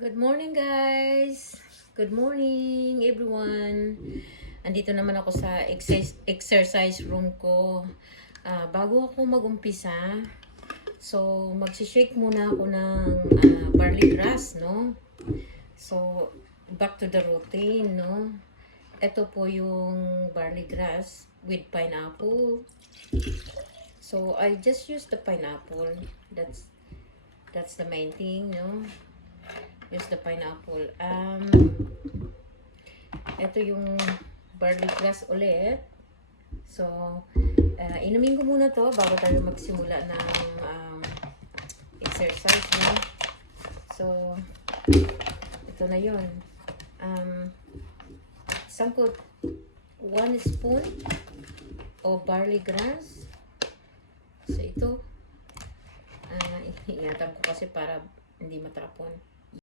Good morning, guys! Good morning, everyone! Andito naman ako sa exercise room ko. Bago ako mag-umpisa, so magsishake muna ako ng barley grass, no? So, back to the routine, no? Ito po yung barley grass with pineapple. So, I just use the pineapple. That's the main thing, no? Use the pineapple. Ito yung barley grass ulit. So, inumin ko muna to bago tayo magsimula ng exercise, no? So, ito na yun. Sangkot 1 spoon of barley grass. So, ito. Ingatan ko kasi para hindi matrapon.